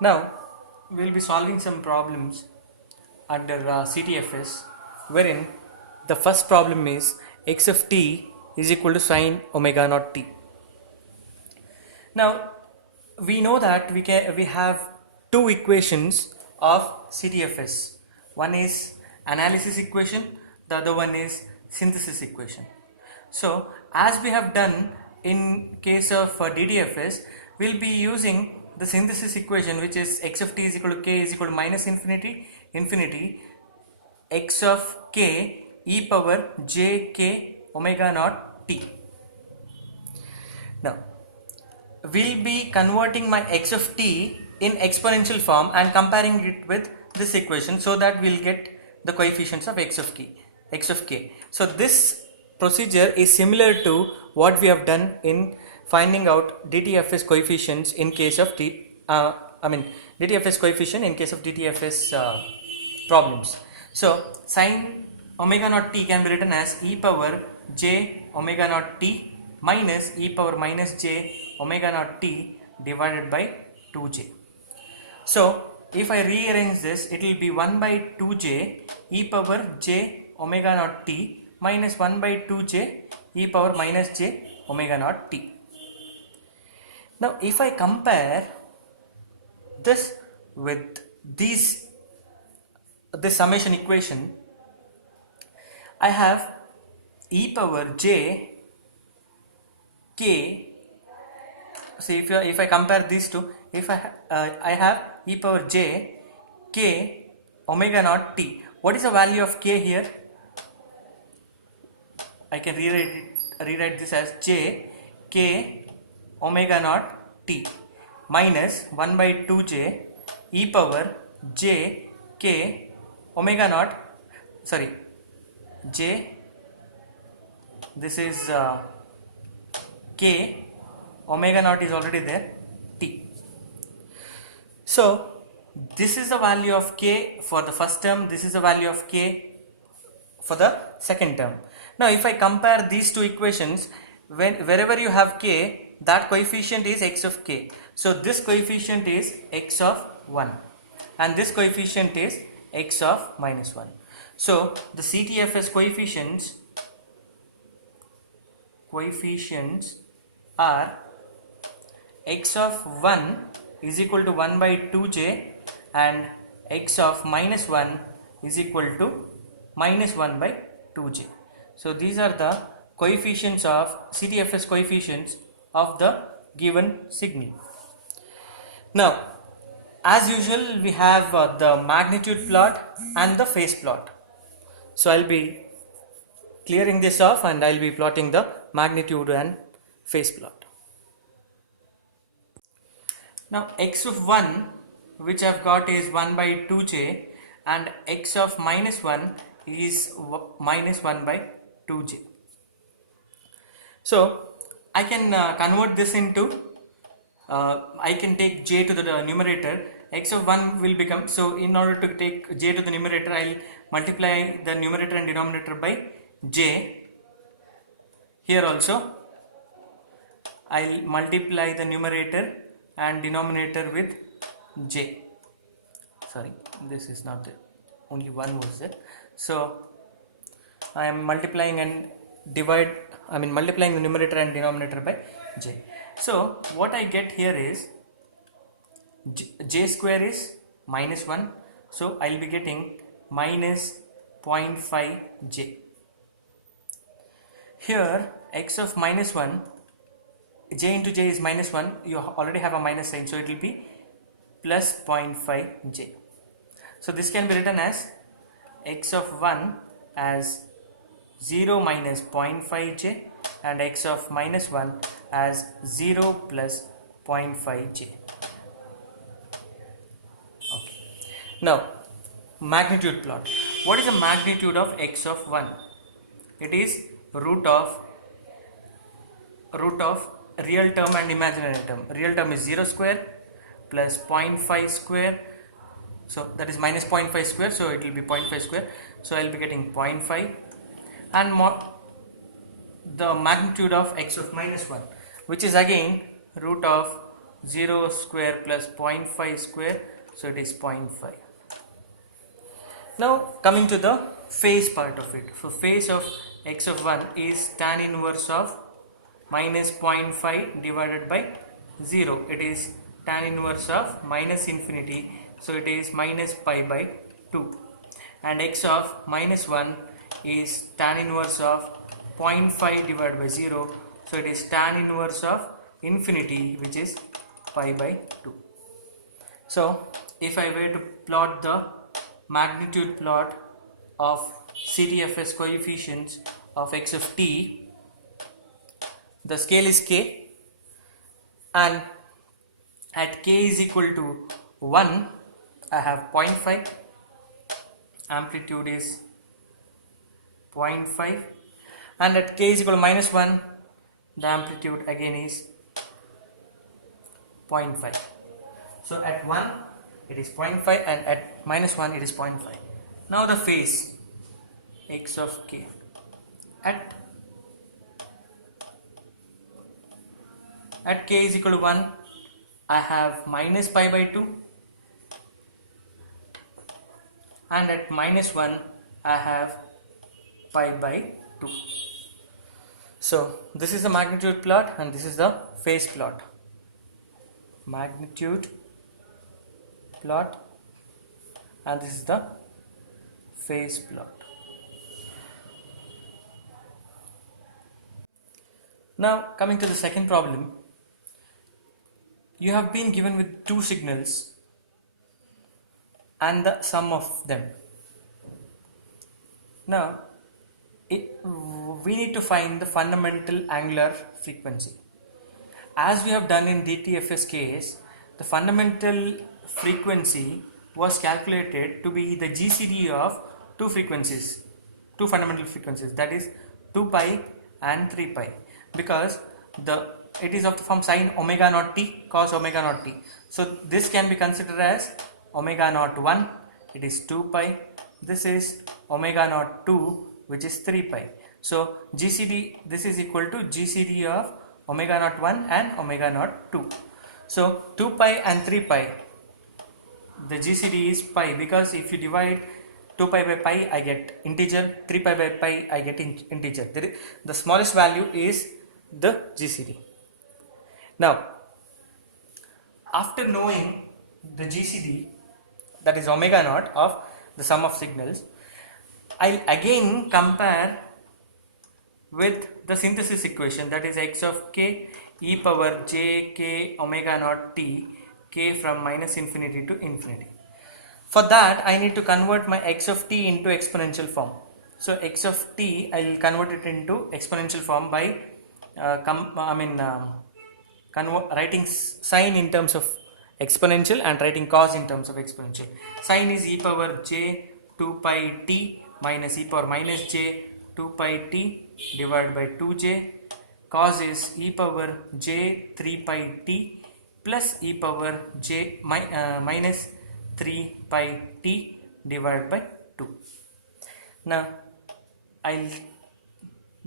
Now we will be solving some problems under CTFS, wherein the first problem is x of t is equal to sine omega naught t. Now we know that we have two equations of CTFS. One is analysis equation, the other one is synthesis equation. So as we have done in case of DTFS, we'll be using the synthesis equation, which is x of t is equal to k is equal to minus infinity x of k e power j k omega naught t. Now we'll be converting my x of t in exponential form and comparing it with this equation, so that we'll get the coefficients of x of k. So this procedure is similar to what we have done in finding out DTFS coefficients in case of DTFS coefficient in case of DTFS problems. So sine omega naught t can be written as e power j omega naught t minus e power minus j omega naught t divided by 2j. So if I rearrange this, it will be 1 by 2j e power j omega naught t minus 1 by 2j e power minus j omega naught t. Now if I compare this with this summation equation, I have e power j k. See, if I compare these two, if I have e power j k omega naught t. What is the value of k here? I can rewrite this as j k omega naught t minus 1 by 2j e power j k omega naught, sorry, j, this is k omega naught is already there, t. So this is the value of k for the first term, this is the value of k for the second term. Now if I compare these two equations, wherever you have k, that coefficient is x of k. So this coefficient is x of 1 and this coefficient is x of minus 1. So the CTFS coefficients are x of 1 is equal to 1 by 2j and x of minus 1 is equal to minus 1 by 2j. So these are the coefficients of CTFS coefficients of the given signal. Now as usual, we have the magnitude plot and the phase plot. So I'll be clearing this off and I'll be plotting the magnitude and phase plot. Now x of 1, which I've got, is 1 by 2j and x of minus 1 is minus 1 by 2j. So I can convert this into I can take j to the numerator. X of 1 will become, so in order to take j to the numerator, I will multiply the numerator and denominator by j. Here also I will multiply the numerator and denominator with j. Sorry, this is not there, only one was there. So I am multiplying and multiplying the numerator and denominator by j. So what I get here is j square is minus 1, so I will be getting minus 0.5 j. Here x of minus 1, j into j is minus 1, you already have a minus sign, so it will be plus 0.5 j. So this can be written as x of 1 as 0 minus 0.5 j and x of minus 1 as 0 plus 0.5 j. Okay. Now magnitude plot. What is the magnitude of x of 1? It is root of real term and imaginary term. Real term is 0 square plus 0.5 square, so that is minus 0.5 square, so it will be 0.5 square, so I will be getting 0.5 and more the magnitude of x of minus 1, which is again root of 0 square plus 0.5 square, so it is 0.5. Now coming to the phase part of it. So phase of x of 1 is tan inverse of minus 0.5 divided by 0. It is tan inverse of minus infinity, so it is minus pi by 2. And x of minus 1 is tan inverse of 0.5 divided by 0, so it is tan inverse of infinity, which is pi by 2. So if I were to plot the magnitude plot of CTFS coefficients of x of t, the scale is k, and at k is equal to 1 I have 0.5, amplitude is 0.5, and at k is equal to minus 1 the amplitude again is 0.5. So at 1 it is 0.5 and at minus 1 it is 0.5. Now the phase x of k at k is equal to 1 I have minus pi by 2, and at minus 1 I have pi by 2. So this is the magnitude plot and this is the phase plot. Magnitude plot and this is the phase plot. Now coming to the second problem, you have been given with two signals and the sum of them. Now we need to find the fundamental angular frequency. As we have done in CTFS case, the fundamental frequency was calculated to be the GCD of two fundamental frequencies, that is 2 pi and 3 pi, because it is of the form sine omega naught t cos omega naught t. So this can be considered as omega naught 1, it is 2 pi, this is omega naught 2, which is 3 pi. So GCD, this is equal to GCD of omega naught 1 and omega naught 2. So 2 pi and 3 pi, the GCD is pi, because if you divide 2 pi by pi I get integer, 3 pi by pi I get integer. The smallest value is the GCD. Now after knowing the GCD, that is omega naught of the sum of signals, I'll again compare with the synthesis equation, that is x of k e power j k omega naught t, k from minus infinity to infinity. For that I need to convert my x of t into exponential form. So x of t I will convert it into exponential form by writing sine in terms of exponential and writing cos in terms of exponential. Sine is e power j 2 pi t minus e power minus j 2 pi t divided by 2j. Cos is e power j 3 pi t plus e power j minus 3 pi t divided by 2. Now I'll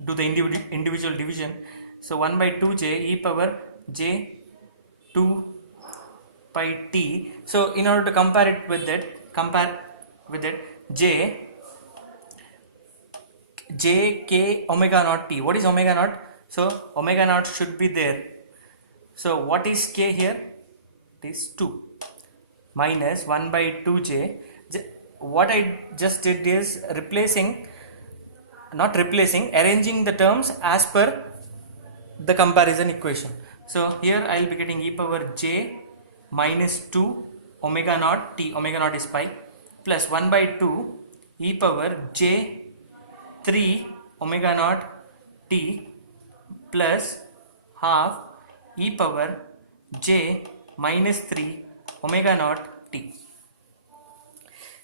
do the individual division. So 1 by 2j e power j 2 pi t. So in order to compare with it, j k omega naught t. What is omega naught? So omega naught should be there. So what is k here? It is 2 minus 1 by 2j. What I just did is arranging the terms as per the comparison equation. So here I will be getting e power j minus 2 omega naught t, omega naught is pi, plus 1 by 2 e power j 3 omega naught t plus half e power j minus 3 omega naught t.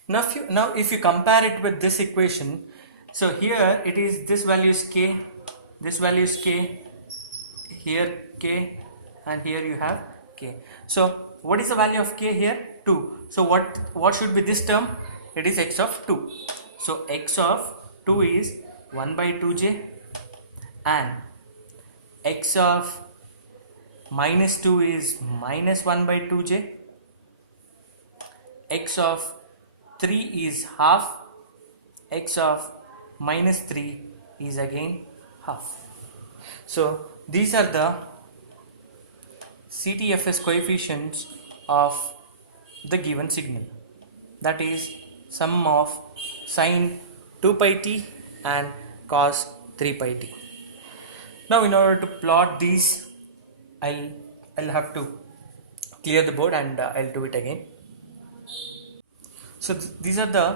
Now if you compare it with this equation, so here it is, this value is k, this value is k, here k, and here you have k. So what is the value of k here? 2. So what should be this term? It is x of 2. So x of 2 is 1 by 2j, and x of minus 2 is minus 1 by 2j, x of 3 is half, x of minus 3 is again half. So these are the CTFS coefficients of the given signal, that is sum of sine 2 pi t and cos 3 pi t. Now in order to plot these, I'll have to clear the board and I'll do it again. So these are the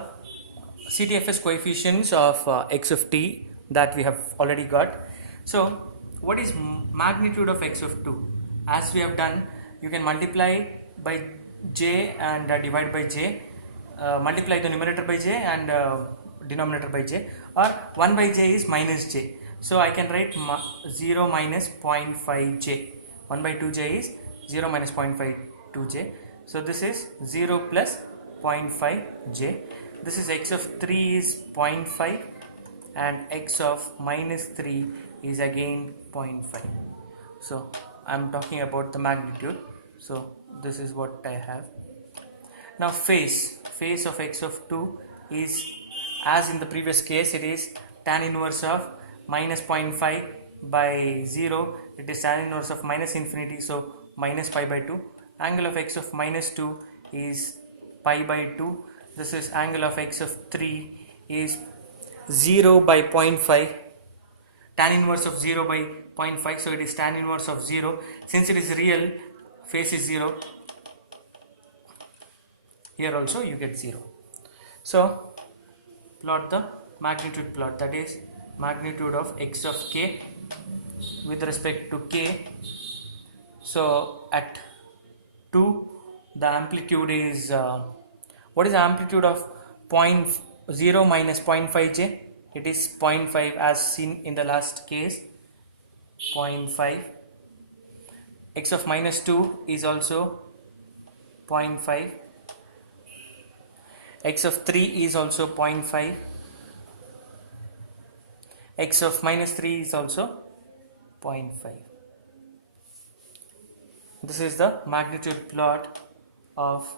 CTFS coefficients of x of t that we have already got. So what is magnitude of x of 2? As we have done, you can multiply by j and divide by j, multiply the numerator by j and denominator by j, or 1 by j is minus j. So I can write 0 minus 0.5 j. 1 by 2j is 0 minus 0.5 2j. So this is 0 plus 0.5 j. This is x of 3 is 0.5 and x of minus 3 is again 0.5. So I am talking about the magnitude. So this is what I have. Now phase of x of 2 is, as in the previous case, it is tan inverse of minus 0.5 by 0. It is tan inverse of minus infinity, so minus pi by 2. Angle of x of minus 2 is pi by 2. This is angle of x of 3 is 0 by 0.5. Tan inverse of 0 by 0.5, so it is tan inverse of 0. Since it is real, phase is 0. Here also you get 0. So plot the magnitude plot, that is magnitude of x of k with respect to k. So at 2 the amplitude is what is the amplitude of 0 minus 0.5 j? It is 0.5 as seen in the last case, 0.5. X of minus 2 is also 0.5. X of 3 is also 0.5. X of minus 3 is also 0.5. This is the magnitude plot of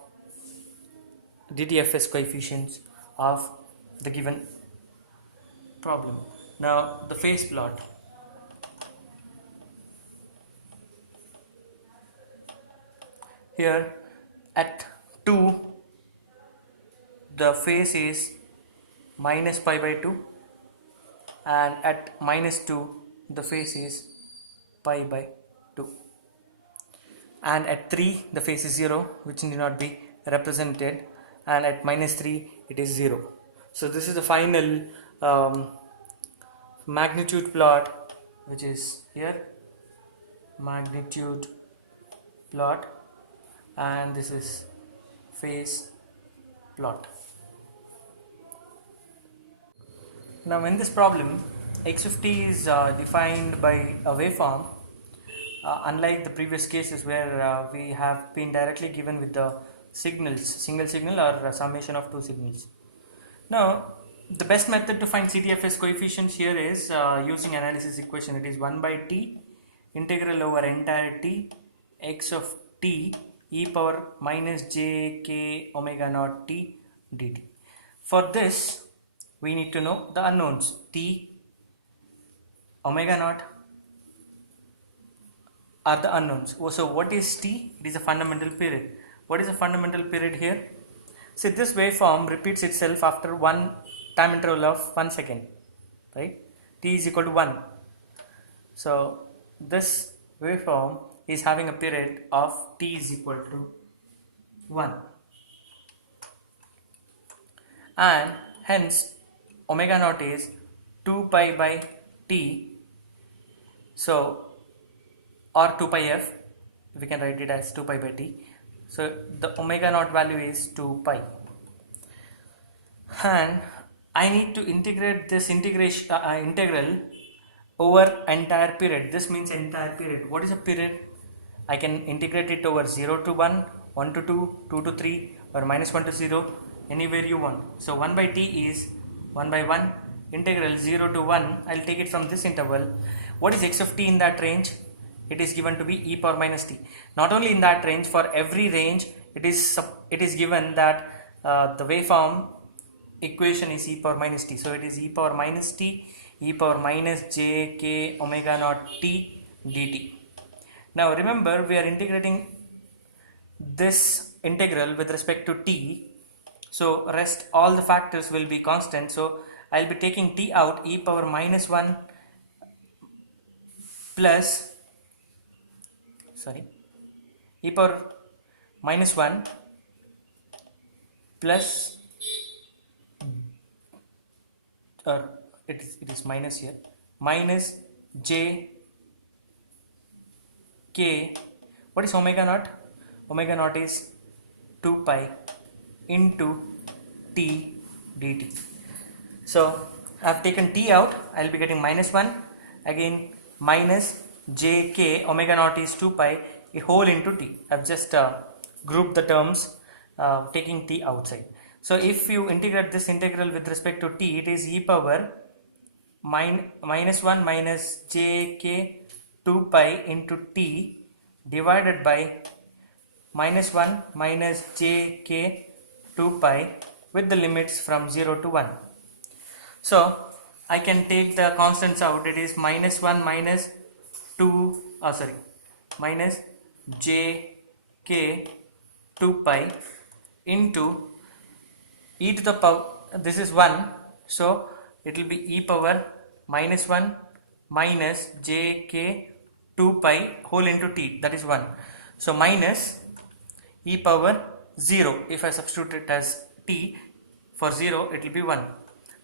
DTFS coefficients of the given problem. Now the phase plot. Here at 2 the phase is minus pi by 2, and at minus 2 the phase is pi by 2, and at 3 the phase is 0, which need not be represented, and at minus 3 it is 0. So this is the final magnitude plot, which is here, magnitude plot, and this is phase plot. Now in this problem, x of t is defined by a waveform, unlike the previous cases where we have been directly given with the signals, single signal or a summation of two signals. Now the best method to find CTFS coefficients here is using analysis equation. It is 1 by t integral over entire t x of t e power minus j k omega naught t dt. For this we need to know the unknowns t, omega naught are the unknowns. So what is t? It is a fundamental period. What is a fundamental period here? See, this waveform repeats itself after one time interval of 1 second, right? T is equal to 1. So this waveform is having a period of t is equal to 1, and hence omega naught is 2 pi by t, so or 2 pi f, we can write it as 2 pi by t. So the omega naught value is 2 pi, and I need to integrate this integral over entire period. This means entire period. What is a period? I can integrate it over 0 to 1, 1 to 2, 2 to 3, or minus 1 to 0, anywhere you want. So 1 by t is 1 by 1, integral 0 to 1, I'll take it from this interval. What is x of t in that range? it is given to be e power minus t. Not only in that range, for every range it is given that the waveform equation is e power minus t. So it is e power minus t, e power minus j k omega naught t dt. Now remember, we are integrating this integral with respect to t, so rest all the factors will be constant. So I'll be taking t out, e power minus 1 plus e power minus 1 plus, or it is minus here, minus j k. What is omega naught? Omega naught is 2 pi into t dt. So I have taken t out, I will be getting minus 1, again minus j k, omega naught is 2 pi, a whole into t. I have just grouped the terms, taking t outside. So if you integrate this integral with respect to t, it is e power minus 1 minus j k 2 pi into t divided by minus 1 minus j k 2 pi with the limits from 0 to 1. So I can take the constants out. It is minus 1 minus 2, minus j k 2 pi into e to the power, this is 1, so it will be e power minus 1 minus j k 2 pi whole into t, that is 1. So minus e power 0, if I substitute it as t, for 0 it will be 1.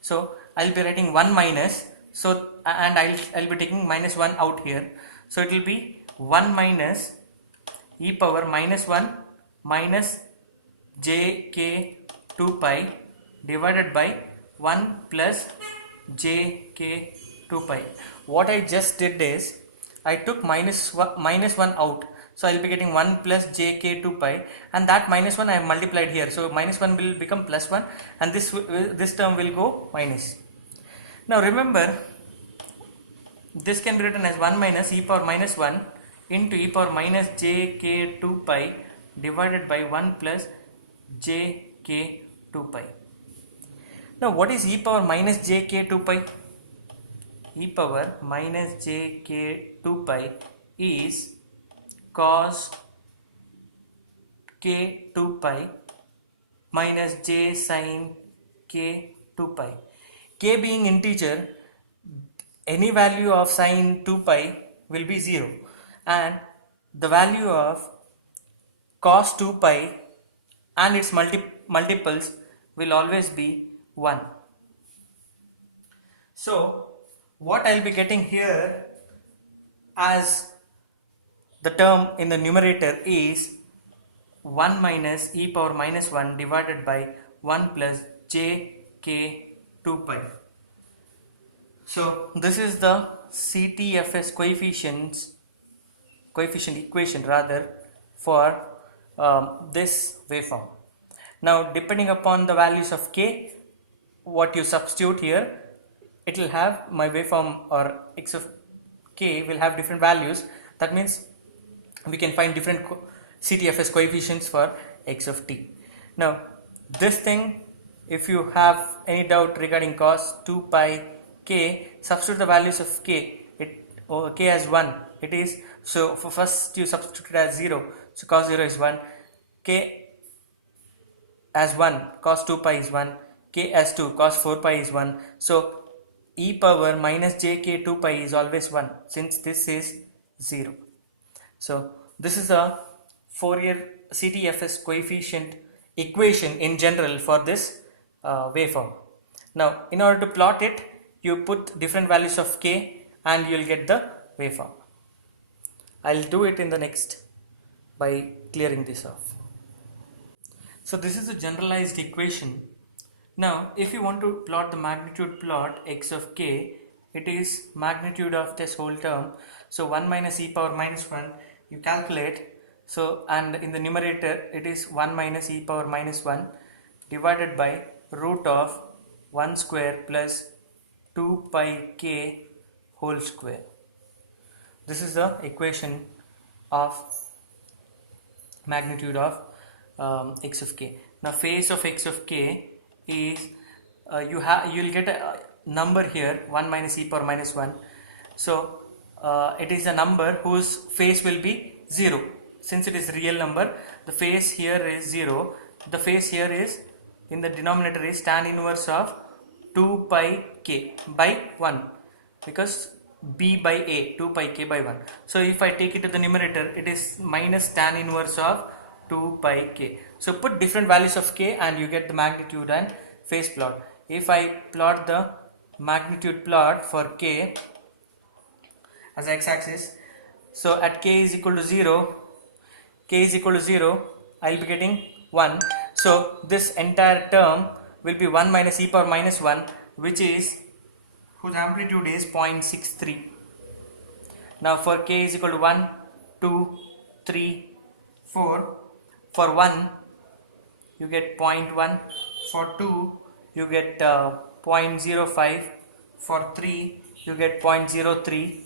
So I will be writing 1 minus, so and I'll be taking minus 1 out here, so it will be 1 minus e power minus 1 minus j k 2 pi divided by 1 plus j k 2 pi. What I just did is I took minus 1 out, so I will be getting 1 plus j k 2 pi, and that minus 1 I have multiplied here, so minus 1 will become plus 1 and this term will go minus. Now remember, this can be written as 1 minus e power minus 1 into e power minus j k 2 pi divided by 1 plus j k 2 pi. Now what is e power minus j k 2 pi? E power minus j k 2 pi is cos k 2 pi minus j sin k 2 pi. K being integer, any value of sin 2 pi will be 0, and the value of cos 2 pi and its multiples will always be 1. So what I will be getting here as the term in the numerator is 1 minus e power minus 1 divided by 1 plus j k 2 pi. So this is the CTFS coefficient equation rather for this waveform. Now depending upon the values of k, what you substitute here, it will have my waveform, or x of k will have different values. That means we can find different CTFS coefficients for x of t. Now this thing, if you have any doubt regarding cos 2 pi k, substitute the values of k. K as 1 it is, so for first you substitute it as 0, so cos 0 is 1, k as 1 cos 2 pi is 1, k as 2 cos 4 pi is 1, so e power minus j k 2 pi is always 1 since this is 0. So this is a Fourier CTFS coefficient equation in general for this waveform. Now in order to plot it, you put different values of k and you will get the waveform. I will do it in the next by clearing this off. So this is a generalized equation. Now if you want to plot the magnitude plot x of k, it is magnitude of this whole term, so 1 minus e power minus 1 you calculate, so and in the numerator it is 1 minus e power minus 1 divided by root of 1 square plus 2 pi k whole square. This is the equation of magnitude of x of k. Now phase of x of k is you'll get a number here 1 minus e power minus 1. So it is a number whose phase will be 0. Since it is real number, the phase here is 0. The phase here is in the denominator is tan inverse of 2 pi k by 1, because b by a 2 pi k by 1. So if I take it to the numerator, it is minus tan inverse of 2 pi k. So put different values of k and you get the magnitude and phase plot. If I plot the magnitude plot for k as x-axis, so at k is equal to 0, I will be getting 1. So this entire term will be 1 minus e power minus 1, which is whose amplitude is 0.63. Now for k is equal to 1, 2, 3, 4. For 1 you get 0.1, for 2 you get 0.05, for 3 you get 0.03,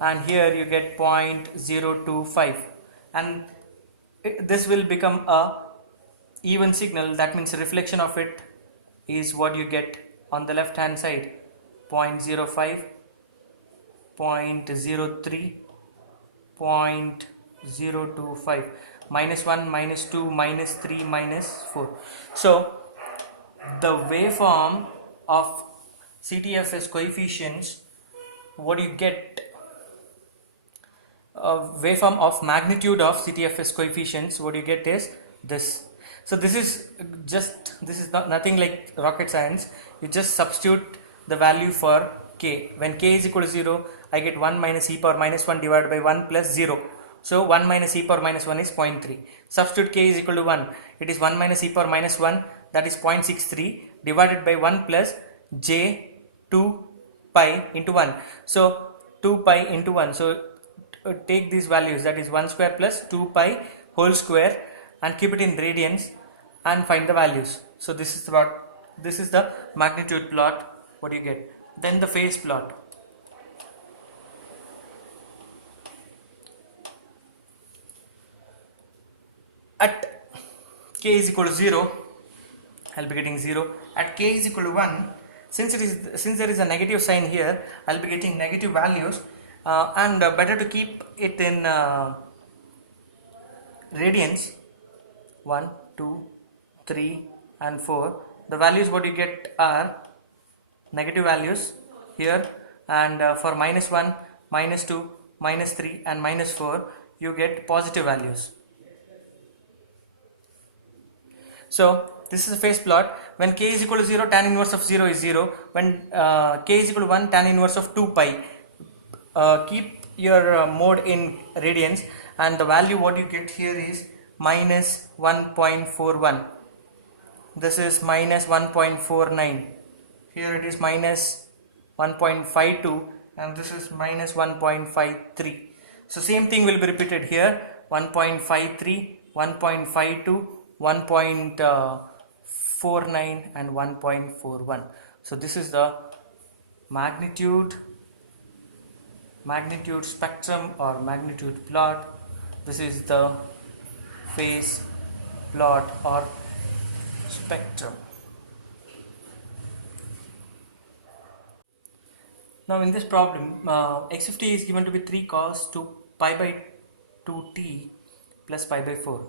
and here you get 0.025, and this will become a even signal. That means reflection of it is what you get on the left hand side, 0.05, 0.03, 0.025, minus 1, minus 2, minus 3, minus 4. So the waveform of CTFS coefficients, what you get, waveform of magnitude of CTFS coefficients, what you get is this. So this is not nothing like rocket science. You just substitute the value for k. When k is equal to 0, I get 1 minus e power minus 1 divided by 1 plus 0. So 1 minus e power minus 1 is 0.3. Substitute k is equal to 1. It is 1 minus e power minus 1, that is 0.63 divided by 1 plus j 2 pi into 1. So 2 pi into 1. So take these values, that is 1 square plus 2 pi whole square, and keep it in radians and find the values. So this is the magnitude plot, what you get. Then the phase plot. At k is equal to 0, I'll be getting 0. At k is equal to 1, since there is a negative sign here, I'll be getting negative values, and better to keep it in radians. 1, 2, 3 and 4. The values what you get are negative values here, and for minus 1, minus 2, minus 3 and minus 4 you get positive values. So this is a phase plot. When k is equal to 0, tan inverse of 0 is 0. When k is equal to 1, tan inverse of 2 pi. Keep your mode in radians, and the value what you get here is minus 1.41. This is minus 1.49. Here it is minus 1.52, and this is minus 1.53. So same thing will be repeated here, 1.53, 1.52, 1.49 and 1.41. So this is the magnitude spectrum or magnitude plot. This is the phase plot or spectrum. Now in this problem, x of t is given to be 3 cos 2 pi by 2t plus pi by 4.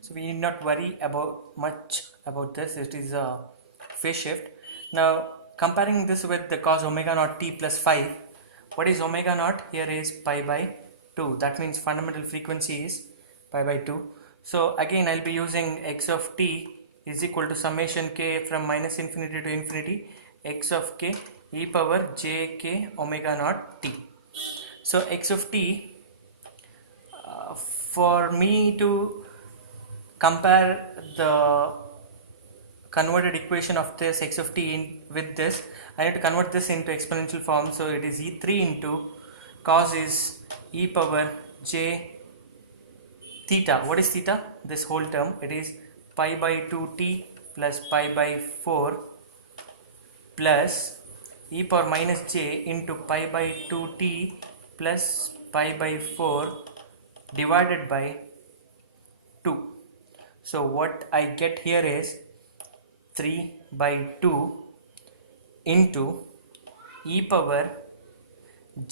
So we need not worry much about this. It is a phase shift. Now comparing this with the cos omega naught t plus 5, what is omega naught? Here is pi by 2. That means fundamental frequency is pi by 2. So again I'll be using x of t is equal to summation k from minus infinity to infinity x of k e power j k omega naught t. So x of t, for me to compare the converted equation of this x of t with this, I need to convert this into exponential form. So it is e3 into cos is e power j theta. What is theta? This whole term, it is pi by 2t plus pi by 4 plus e power minus j into pi by 2t plus pi by 4 divided by 2. So what I get here is 3 by 2 into e power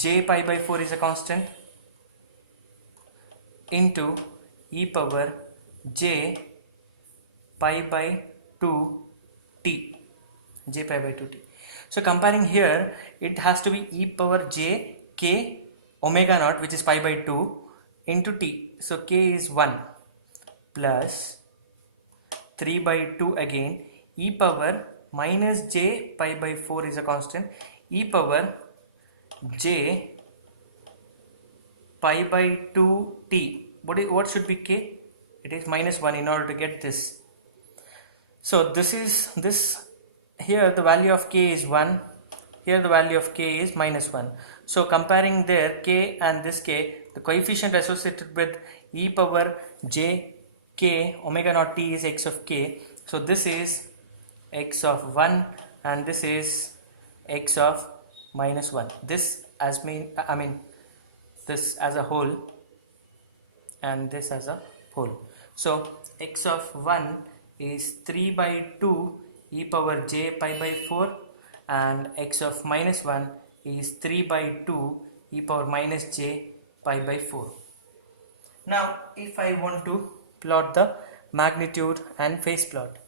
j pi by 4 is a constant into e power j pi by 2t, j pi by 2t. So comparing here, it has to be e power j k omega naught, which is pi by 2 into t. So k is 1 plus 3 by 2 again, e power minus j pi by 4 is a constant, e power j pi by 2t. What should be k? It is minus 1 in order to get this. So this is this. Here the value of k is 1, here the value of k is minus 1. So comparing there k and this k, the coefficient associated with e power j k omega naught t is x of k. So this is x of 1 and this is x of minus 1. This as this as a whole and this as a whole. So x of 1 is 3 by 2 e power j pi by 4 and x of minus 1 is 3 by 2 e power minus j pi by 4. Now if I want to plot the magnitude and phase plot,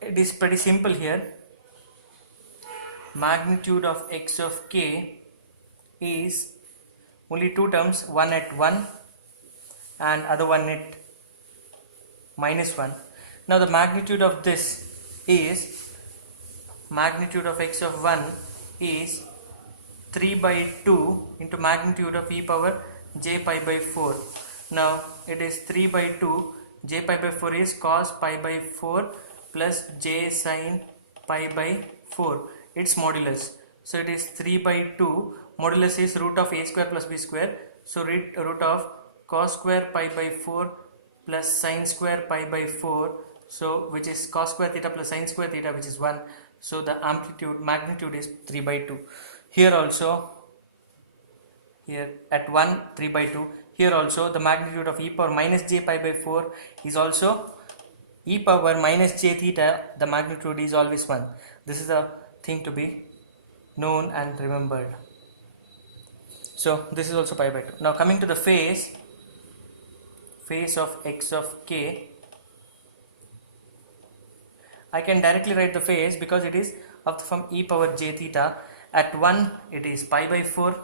it is pretty simple here. Magnitude of x of k is only two terms, one at 1 and other one at minus 1. Now the magnitude of this is, magnitude of x of 1 is 3 by 2 into magnitude of e power j pi by 4. Now it is 3 by 2, j pi by 4 is cos pi by 4 plus j sin pi by 4, its modulus. So it is 3 by 2, modulus is root of a square plus b square, so root of cos square pi by 4 plus sin square pi by 4, so which is cos square theta plus sin square theta, which is 1. So the magnitude is 3 by 2. Here also, here at 1 3 by 2, here also the magnitude of e power minus j pi by 4 is also e power minus j theta, the magnitude is always 1. This is a thing to be known and remembered. So this is also pi by 2. Now coming to the phase of x of k, I can directly write the phase because it is from e power j theta. At 1 it is pi by 4,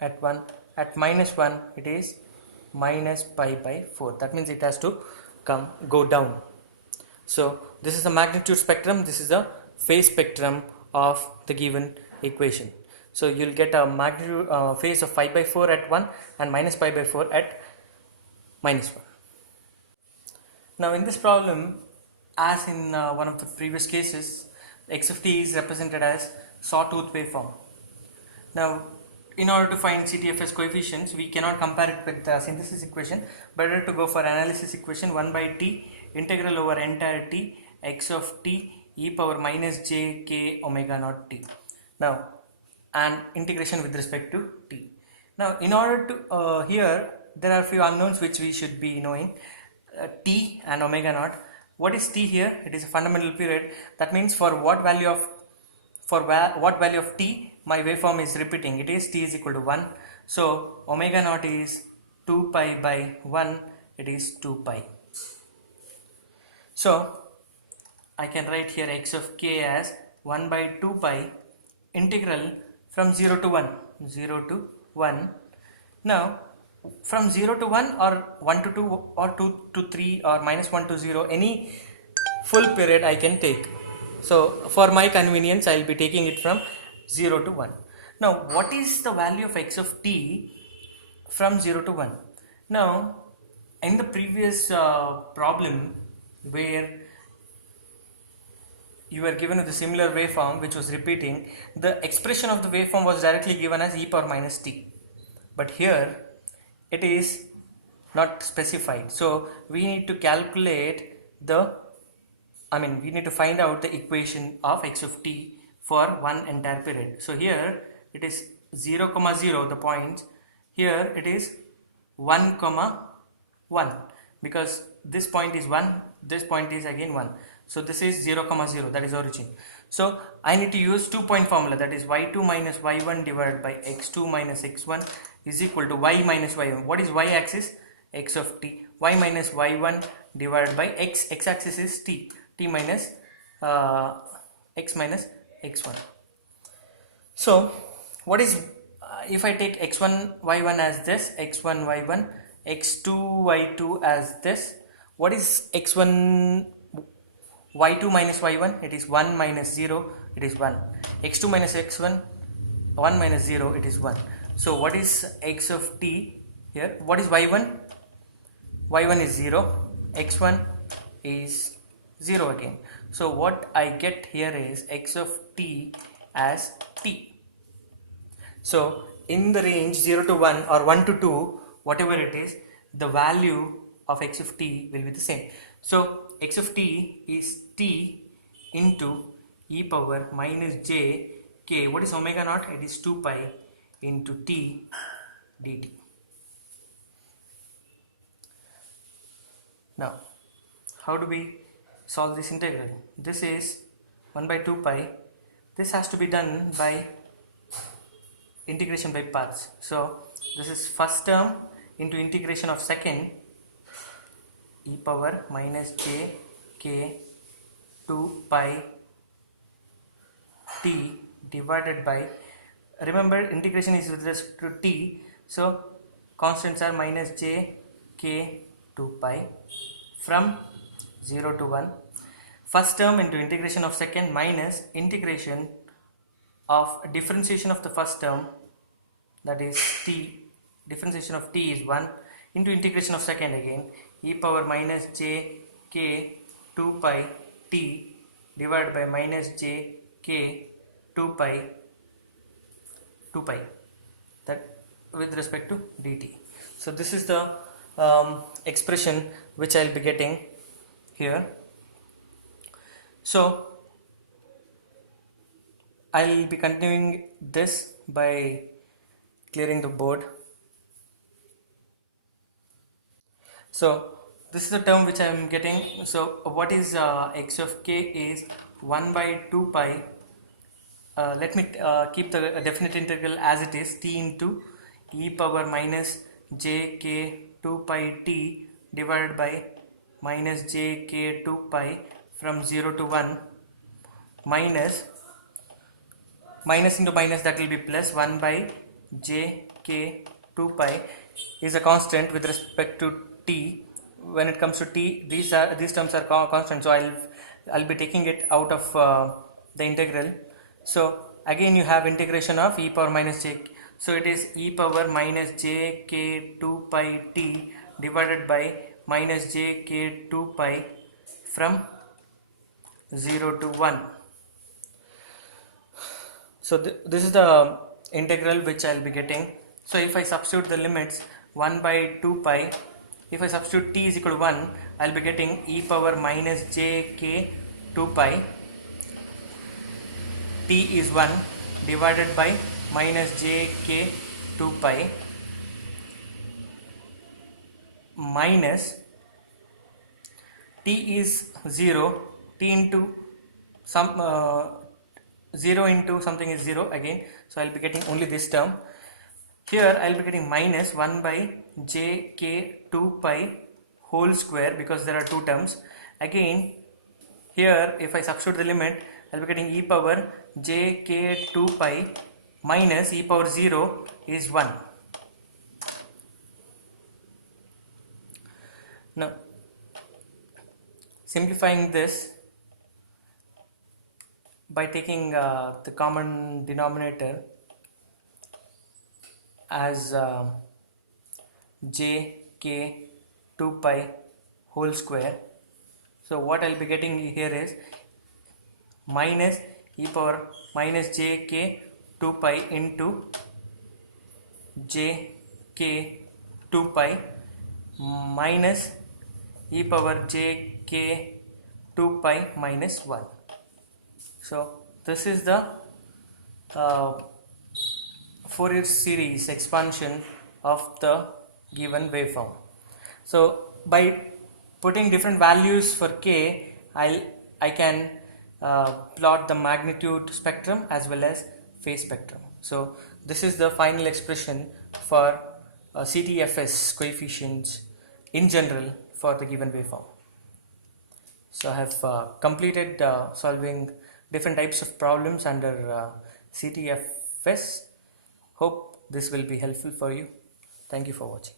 at minus 1 it is minus pi by 4. That means it has to go down. So this is the magnitude spectrum, this is the phase spectrum of the given equation. So you will get a magnitude phase of pi by 4 at 1 and minus pi by 4 at minus 1. Now in this problem, as in one of the previous cases, x of t is represented as sawtooth waveform. Now in order to find CTFS coefficients, we cannot compare it with the synthesis equation. Better to go for analysis equation. 1 by t integral over entire t x of t e power minus j k omega naught t. Now and integration with respect to t. Now in order to here there are few unknowns which we should be knowing, t and omega naught. What is t here? It is a fundamental period. That means for what value of t my waveform is repeating, it is t is equal to 1. So omega naught is 2 pi by 1, it is 2 pi. So I can write here x of k as 1 by 2 pi integral from 0 to 1. Now from 0 to 1 or 1 to 2 or 2 to 3 or minus 1 to 0, any full period I can take. So for my convenience I will be taking it from 0 to 1. Now what is the value of x of t from 0 to 1? Now in the previous problem where you were given with a similar waveform which was repeating, the expression of the waveform was directly given as e power minus t. But here it is not specified. So we need to calculate the I mean, we need to find out the equation of x of t for one entire period. So here it is 0 comma 0, the point. Here it is 1 comma 1, because this point is 1, this point is again 1. So this is 0 comma 0, that is origin. So I need to use 2-point formula, that is y2 minus y1 divided by x2 minus x1 is equal to y minus y1. What is y axis? X of t. Y minus y1 divided by x axis is t minus x minus x1. So what is if I take x1 y1 as this, x1 y1, x2 y2 as this, what is x1 y2 minus y1? It is 1 minus 0, it is 1. x2 minus x1, 1 minus 0, it is 1. So what is x of t here? What is y1? y1 is 0, x1 is 0 again. So what I get here is x of t as t. So in the range 0 to 1 or 1 to 2, whatever it is, the value of x of t will be the same. So x of t is t into e power minus j k. What is omega naught? It is 2 pi into t dt. Now, how do we solve this integral? This is 1 by 2 pi. This has to be done by integration by parts. So this is first term into integration of second, e power minus j k 2 pi t divided by, remember integration is with respect to t, so constants are minus j k 2 pi from 0 to 1. First term into integration of second minus integration of differentiation of the first term, that is t, differentiation of t is 1, into integration of second again, e power minus j k 2 pi t divided by minus j k 2 pi that with respect to dt. So this is the expression which I will be getting here. So I will be continuing this by clearing the board. So this is the term which I am getting. So what is x of k is 1 by 2 pi. Let me keep the definite integral as it is, t into e power minus j k 2 pi t divided by minus j k 2 pi from 0 to 1 minus into minus, that will be plus 1 by j k 2 pi is a constant with respect to t. When it comes to t, these terms are constant, so I'll be taking it out of the integral. So again you have integration of e power minus j, so it is e power minus j k 2 pi t divided by minus j k 2 pi from 0 to 1. So this is the integral which I will be getting. So if I substitute the limits 1 by 2 pi, if I substitute t is equal to 1, I will be getting e power minus j k 2 pi, t is 1 divided by minus j k 2 pi minus t is 0, t into some 0 into something is 0 again, so I will be getting only this term. Here I will be getting minus 1 by j k 2 pi whole square, because there are two terms. Again here if I substitute the limit, I will be getting e power j k 2 pi minus e power 0 is 1. Now simplifying this by taking the common denominator as j k 2 pi whole square. So what I will be getting here is minus e power minus j k 2 pi into j k 2 pi minus e power j k 2 pi minus 1. So this is the Fourier series expansion of the given waveform. So by putting different values for k, I can plot the magnitude spectrum as well as phase spectrum. So this is the final expression for CTFS coefficients in general for the given waveform. So I have completed solving different types of problems under CTFS. Hope this will be helpful for you. Thank you for watching.